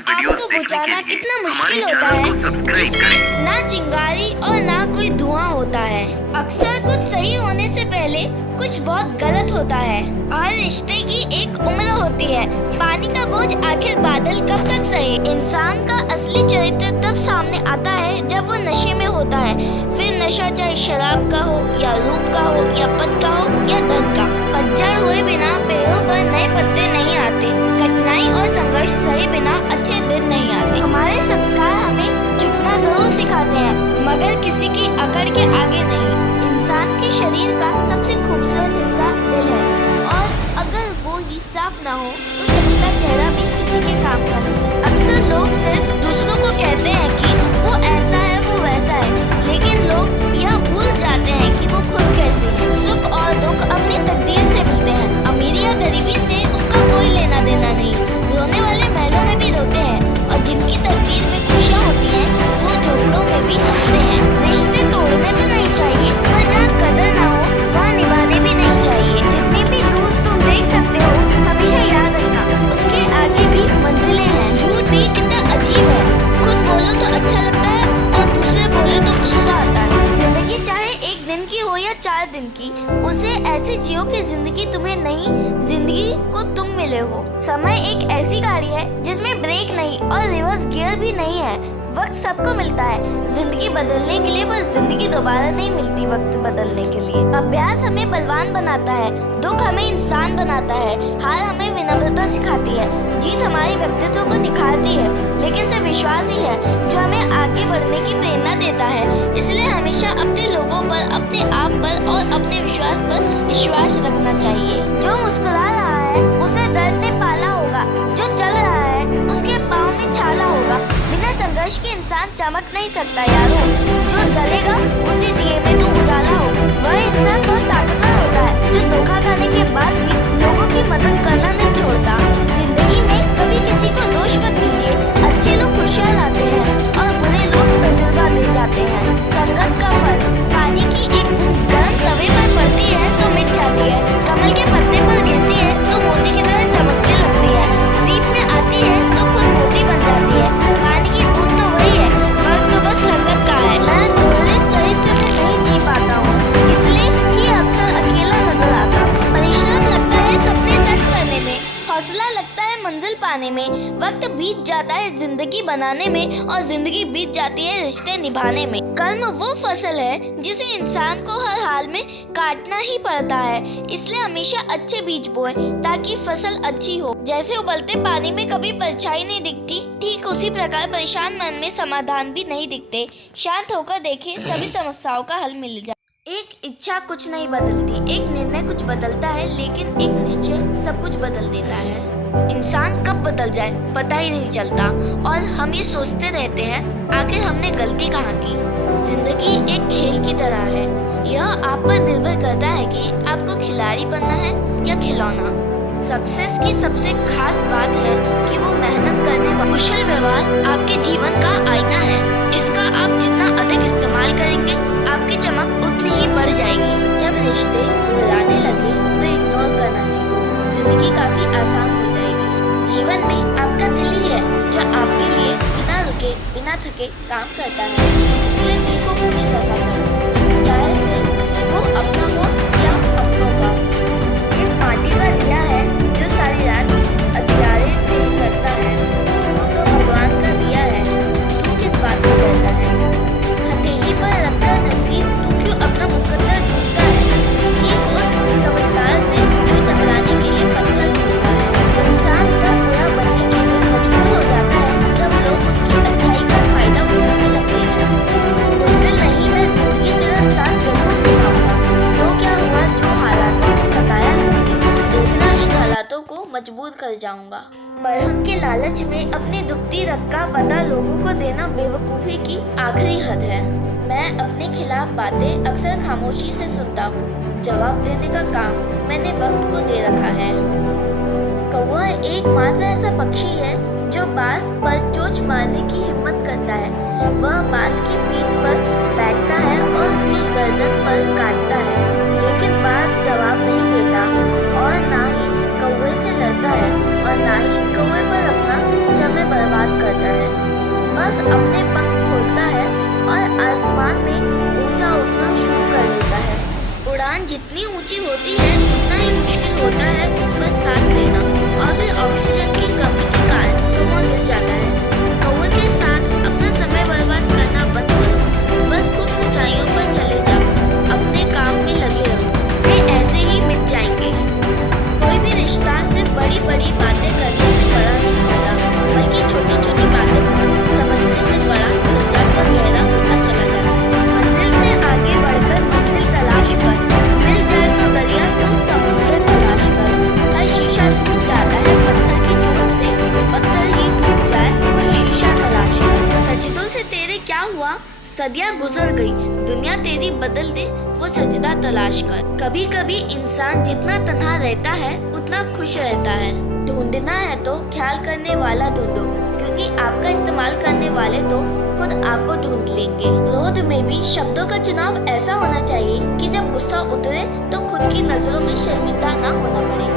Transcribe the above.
आग को बुझाना कितना मुश्किल होता है, जिसमें ना चिंगारी और ना कोई धुआं होता है। अक्सर कुछ सही होने से पहले कुछ बहुत गलत होता है। हर रिश्ते की एक उम्र होती है। पानी का बोझ आखिर बादल कब तक सहे। इंसान का असली चरित्र तब सामने आता है जब वो नशे में होता है। फिर नशा चाहे शराब का हो या रूप का हो या पद का हो या धन का। पतझड़ हुए बिना पेड़ों पर नए पत्ते नहीं आते। कठिनाई और संघर्ष सहे बिना अच्छे दिन नहीं आते। हमारे संस्कार हमें झुकना जरूर सिखाते हैं, मगर किसी की अकड़ के आगे नहीं। इंसान के शरीर का सबसे खूबसूरत हिस्सा दिल है, और अगर वो ही साफ ना हो तो चमकता चेहरा भी किसी के काम का नहीं। अक्सर लोग सिर्फ दूसरों को कहते हैं कि वो ऐसा है वो वैसा है, लेकिन लोग यह भूल जाते हैं कि वो खुद कैसे हैं। सुख और दुख अपनी तकदीर से मिलते हैं। अमीरी या गरीबी से उसका कोई लेना देना नहीं। रोने वाले महलों में भी रोते हैं, और जिनकी तकदीर में खुशियाँ होती हैं वो झोपड़ों में भी हंसते हैं। रिश्ते तोड़ने तो नहीं चाहिए, पर जहाँ कदर ना हो वहाँ निभाने भी नहीं चाहिए। जितनी भी दूर तुम देख सकते हो, हमेशा याद रखना उसके आगे भी मंजिलें हैं। झूठ भी कितना अजीब है। खुद बोलो तो अच्छा लगता है और दूसरे बोले तो गुस्सा आता है। जिंदगी चाहे एक दिन की हो या 4 दिन की, उसे ऐसे जियो कि जिंदगी तुम्हें नहीं, जिंदगी को तुम मिले हो। समय एक ऐसी गाड़ी है जिसमें ब्रेक नहीं और रिवर्स गियर भी नहीं है। वक्त सबको मिलता है जिंदगी बदलने के लिए, पर जिंदगी दोबारा नहीं मिलती वक्त बदलने के लिए। अभ्यास हमें बलवान बनाता है, दुख हमें इंसान बनाता है, हार हमें विनम्रता सिखाती है, जीत हमारे व्यक्तित्व को निखारती है। लेकिन सिर्फ विश्वास ही है जो हमें आगे बढ़ने की प्रेरणा देता है। इसलिए हमेशा अपने लोगों पर, अपने आप पर और अपने विश्वास पर विश्वास रखना चाहिए। जो मुस्कुरा रहा है उसे दर्द ने पाला होगा, जो चल रहा है उसके पाँव में छाला होगा। बिना संघर्ष के इंसान चमक नहीं सकता यारो। जो जलेगा उसी दिए में तो उजाला हो। वह इंसान बहुत ताकतवर होता है जो धोखा खाने के बाद भी लोगों की मदद करना नहीं छोड़ता। जिंदगी में कभी किसी को दोष मत दीजिए। अच्छे लोग खुशियाँ लाते हैं और बुरे लोग तजुर्बा दे जाते हैं। संगत का फल, पानी की एक बूंद गर्म तवे पर पड़ती है तो मिट जाती है, कमल के पत्ते पर गिरती है तो मोती की तरह चमकने लगती है, सीप में आती है तो खुद मोती बन जाती है। पानी की बूंद तो वही है, फर्क तो बस संगत का है। मैं दोहरे चरित्र में नहीं जी पाता हूँ, इसलिए ही अक्सर अकेला नजर आता हूँ। परिश्रम लगता है सपने सच करने में, हौसला लगता है मंजिल पाने में। वक्त बीत जाता है जिंदगी बनाने में, और जिंदगी बीत जाती है रिश्ते निभाने में। कर्म वो फसल है जिसे इंसान को हर हाल में काटना ही पड़ता है। इसलिए हमेशा अच्छे बीज बोएं ताकि फसल अच्छी हो। जैसे उबलते पानी में कभी परछाई नहीं दिखती, ठीक उसी प्रकार परेशान मन में समाधान भी नहीं दिखते। शांत होकर देखें, सभी समस्याओं का हल मिल जाए। एक इच्छा कुछ नहीं बदलती, एक निर्णय कुछ बदलता है, लेकिन एक निश्चय सब कुछ बदल देता है। इंसान कब बदल जाए पता ही नहीं चलता, और हम ये सोचते रहते हैं आखिर हमने गलती कहाँ की। जिंदगी एक खेल की तरह है, यह आप पर निर्भर करता है कि आपको खिलाड़ी बनना है या खिलौना। सक्सेस की सबसे खास बात है कि वो मेहनत करने वाला कुशल व्यवहार आपके जीवन का आईना है। इसका आप जितना अधिक इस्तेमाल करेंगे आपकी चमक उतनी ही बढ़ जाएगी। जब रिश्ते रुलाने लगे तो इग्नोर करना सीखो, जिंदगी काफी आसान हो जाएगी। जीवन में आपका दिल ही है जो आपके लिए बिना रुके बिना थके काम करता है। इसलिए दिल को खुश रखा करो, चाहे फिर वो अपना हो या अपनों का। एक माटी का दिया है जो सारी रात अंधियारे से लड़ता है। तू तो भगवान का दिया है, तू किस बात से डरता है। हथेली पर रखकर नसीब तू क्यों अपना मुकद्दर ढूंढता है। सीख उस समझदार से जो टकराने के लिए पत्थर ढूंढता है। इंसान तब बुरा बनने के लिए मजबूर हो जाता है जब लोग उसकी अच्छाई का फायदा उठाने लगते हैं। उस दिन नहीं, मैं जिंदगी तेरा साथ जरूर निभाऊंगा। तो क्या हुआ जो हालातों ने सताया है मुझे, देखना इन हालातों को मजबूर कर जाऊंगा। मरहम के लालच में अपनी दुखती रग का पता लोगों को देना बेवकूफ़ी की आखिरी हद है। मैं अपने खिलाफ बातें अक्सर खामोशी से सुनता हूँ, जवाब देने का काम मैंने वक्त को दे रखा है। कौवा एकमात्र ऐसा पक्षी है जो बाज पर चोंच मारने की हिम्मत करता है। वह बाज की पीठ पर बैठता है और उसकी गर्दन पर काटता है, लेकिन बाज जवाब नहीं देता और ना ही कौवे से लड़ता है और ना ही कौवे पर अपना समय बर्बाद अपने पंख खोलता है और आसमान में ऊंचा उठना शुरू कर देता है। उड़ान जितनी ऊंची होती है उतना ही मुश्किल होता है खुद पर सांस लेना और फिर ऑक्सीजन की कमी के कारण कौवा गिर जाता है। कौवे के साथ अपना समय बर्बाद करना बंद करो, बस खुद ऊंचाइयों पर चले जाओ, अपने काम में लगे रहो, वे ऐसे ही मिट जाएंगे। कोई भी रिश्ता सिर्फ बड़ी बड़ी बातें करने से बड़ा नहीं होता, बल्कि छोटी छोटी बातों को समझने से बड़ा, सच्चा और गहरा होता चला जाता है। मंजिल से आगे बढ़कर मंजिल तलाश कर, मिल जाए तो दरिया तो समुद्र तलाश कर। हर शीशा टूट जाता है पत्थर की चोट से, पत्थर ही टूट जाए वो शीशा तलाश कर। सजदों से तेरे क्या हुआ, सदियां गुजर गई, दुनिया तेरी बदल दे वो सजदा तलाश कर। कभी कभी इंसान जितना तन्हा रहता है उतना खुश रहता है। ढूंढना है तो ख्याल करने वाला ढूंढो, क्योंकि आपका इस्तेमाल करने वाले तो खुद आपको ढूंढ लेंगे। क्रोध में भी शब्दों का चुनाव ऐसा होना चाहिए कि जब गुस्सा उतरे तो खुद की नजरों में शर्मिंदा ना होना पड़े।